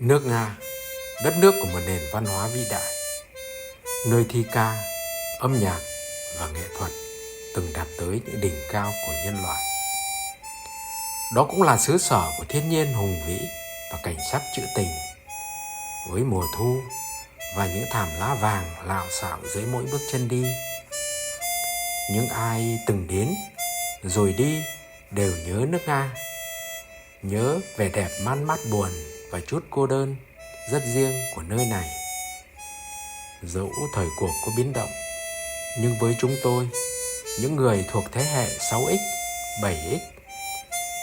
Nước Nga, đất nước của một nền văn hóa vĩ đại, nơi thi ca, âm nhạc và nghệ thuật từng đạt tới những đỉnh cao của nhân loại. Đó cũng là xứ sở của thiên nhiên hùng vĩ và cảnh sắc trữ tình, với mùa thu và những thảm lá vàng lạo xạo dưới mỗi bước chân đi. Những ai từng đến rồi đi đều nhớ nước Nga, nhớ vẻ đẹp man mát buồn và chút cô đơn rất riêng của nơi này. Dẫu thời cuộc có biến động, nhưng với chúng tôi, những người thuộc thế hệ 6X, 7X,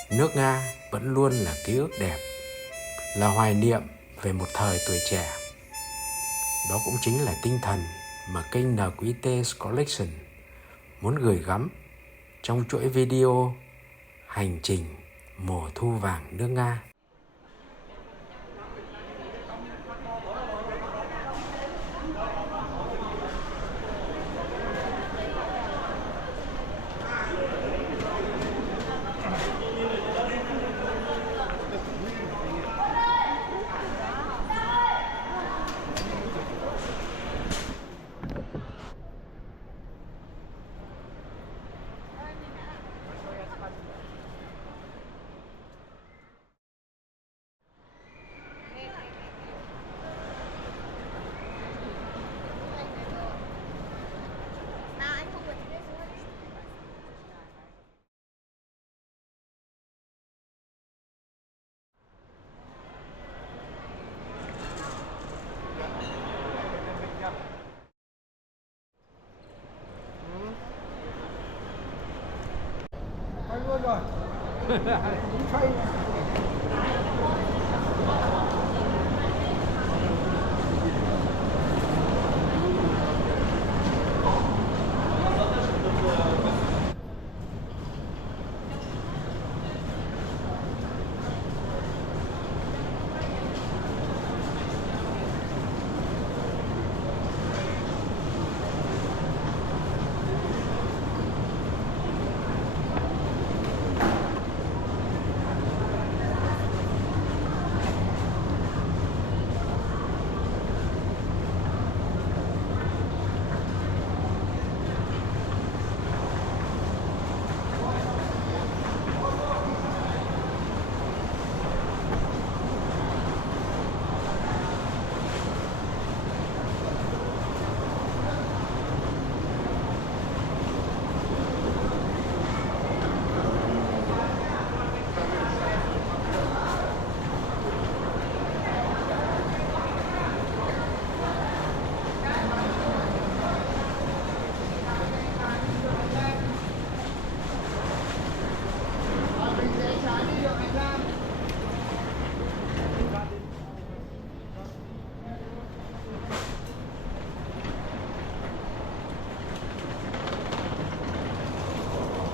nước Nga vẫn luôn là ký ức đẹp, là hoài niệm về một thời tuổi trẻ. Đó cũng chính là tinh thần mà kênh NQT Collection muốn gửi gắm trong chuỗi video Hành trình mùa thu vàng nước Nga. Luôn rồi. Xoay.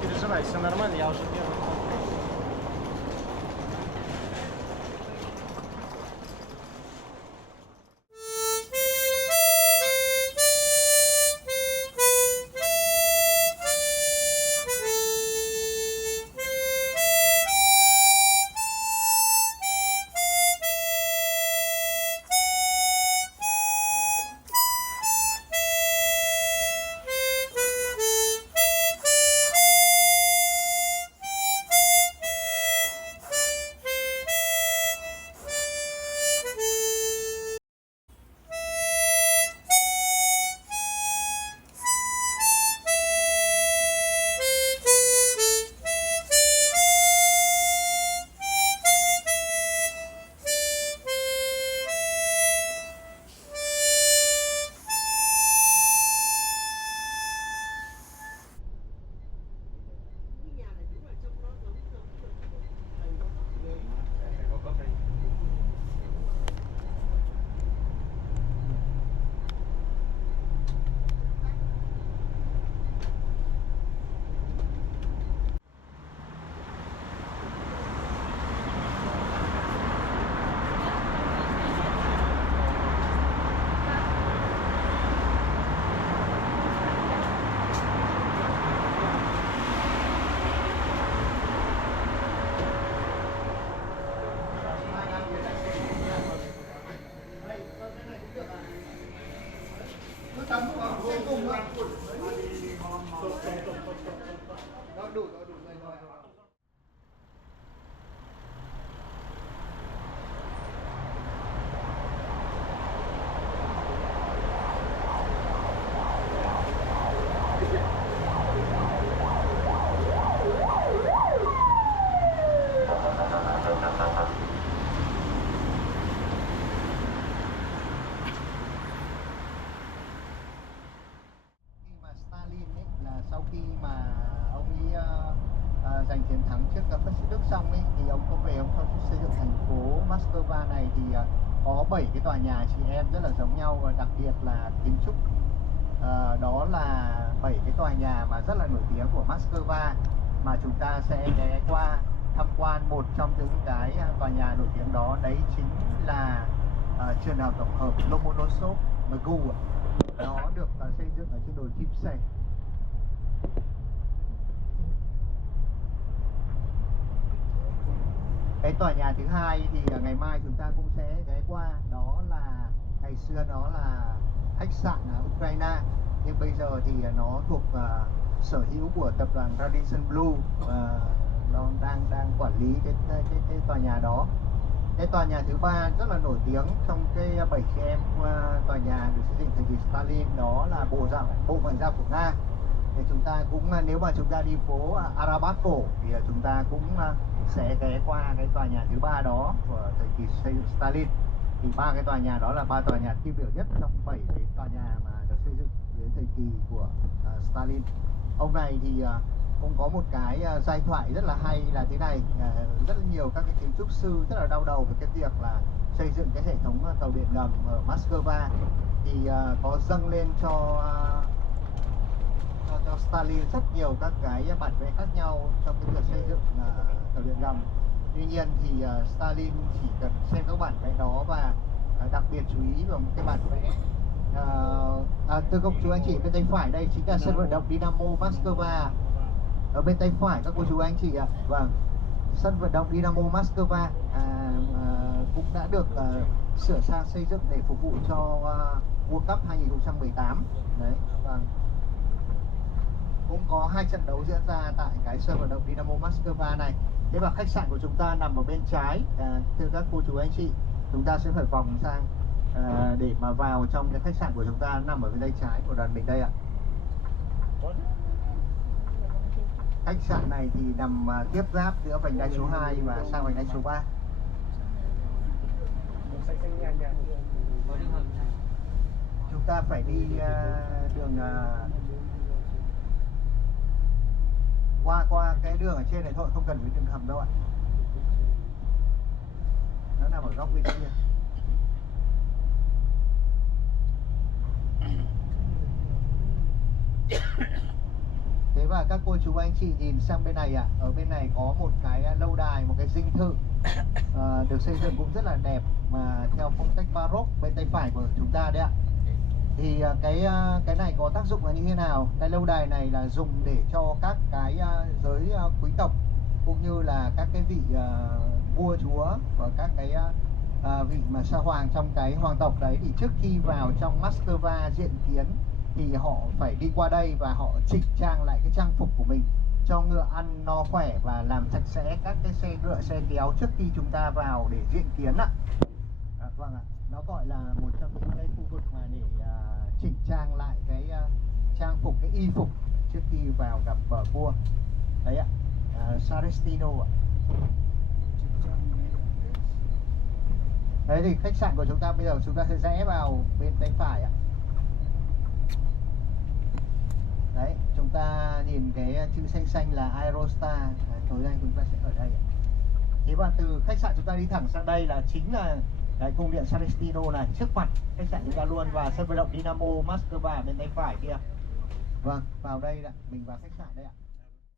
Переживай, все нормально, я уже первый. xong ấy thì ông có về ông xây dựng thành phố Moscow này thì có 7 cái tòa nhà chị em rất là giống nhau, và đặc biệt là kiến trúc đó là 7 cái tòa nhà mà rất là nổi tiếng của Moscow mà chúng ta sẽ ghé qua tham quan. Một trong những cái tòa nhà nổi tiếng đó đấy chính là trường đại học tổng hợp Lomonosov MGU. Nó được xây dựng ở trên đồi Kim Sẻ. Cái tòa nhà thứ hai thì ngày mai chúng ta cũng sẽ ghé qua, đó là ngày xưa nó là khách sạn ở Ukraine, nhưng bây giờ thì nó thuộc sở hữu của tập đoàn Radisson Blu, nó đang quản lý cái tòa nhà đó. Cái tòa nhà thứ ba rất là nổi tiếng trong cái 7 chị em tòa nhà được xây dựng thời kỳ Stalin, đó là Bộ Ngoại giao của Nga. Thì chúng ta cũng, nếu mà chúng ta đi phố Arabak cổ thì chúng ta cũng sẽ ghé qua cái tòa nhà thứ ba đó của thời kỳ xây dựng Stalin. Thì ba cái tòa nhà đó là ba tòa nhà tiêu biểu nhất trong 7 cái tòa nhà mà được xây dựng dưới thời kỳ của Stalin. Ông này thì cũng có một cái giai thoại rất là hay là thế này. Rất là nhiều các cái kiến trúc sư rất là đau đầu về cái việc là xây dựng cái hệ thống tàu điện ngầm ở Moscow, thì có dâng lên cho Stalin rất nhiều các cái bản vẽ khác nhau trong cái việc xây dựng tàu điện ngầm. Tuy nhiên thì Stalin chỉ cần xem các bản vẽ đó và đặc biệt chú ý vào một cái bản vẽ. Thưa các chú anh chị, bên tay phải đây chính là sân vận động Dynamo Moscow. Ở bên tay phải các cô chú anh chị ạ, vâng, sân vận động Dynamo Moscow cũng đã được sửa sang xây dựng để phục vụ cho World Cup 2018. Đấy, vâng. Cũng có 2 trận đấu diễn ra tại cái sân vận động Dynamo Moscow này. Thế và khách sạn của chúng ta nằm ở bên trái. Thưa các cô chú anh chị, chúng ta sẽ phải vòng sang để mà vào trong cái khách sạn của chúng ta, nằm ở bên tay trái của đoàn mình đây ạ. Khách sạn này thì nằm tiếp giáp giữa vành đai số 2 và sang vành đai số 3. Chúng ta phải đi đường qua cái đường ở trên này thôi, không cần phải đường hầm đâu ạ. Nó nằm ở góc bên kia. Thế và các cô chú anh chị nhìn sang bên này ạ. Ở bên này có một cái lâu đài, một cái dinh thự được xây dựng cũng rất là đẹp mà theo phong cách Baroque bên tay phải của chúng ta đấy ạ. Thì cái này có tác dụng là như thế nào? Cái lâu đài này là dùng để cho các cái giới quý tộc cũng như là các cái vị vua chúa và các cái vị mà sa hoàng trong cái hoàng tộc đấy, thì trước khi vào trong Moscow diện kiến thì họ phải đi qua đây và họ chỉnh trang lại cái trang phục của mình cho ngựa ăn no khỏe và làm sạch sẽ các cái xe ngựa xe kéo trước khi chúng ta vào để diện kiến ạ. Vâng ạ, nó gọi là một trong những cái khu vực mà để chỉnh trang lại cái trang phục, cái y phục trước khi vào gặp vua. Đấy ạ, Sarestino ạ. Đấy thì khách sạn của chúng ta bây giờ chúng ta sẽ rẽ vào bên tay phải ạ. Đấy, chúng ta nhìn cái chữ xanh xanh là Aerostar. Tối nay chúng ta sẽ ở đây ạ. Thế và từ khách sạn chúng ta đi thẳng sang đây là chính là cái cung điện Sarestino này, trước mặt khách sạn chúng ta luôn, và sân vận động Dynamo Moscow bên tay phải kia. Vâng, vào đây ạ, mình vào khách sạn đây ạ.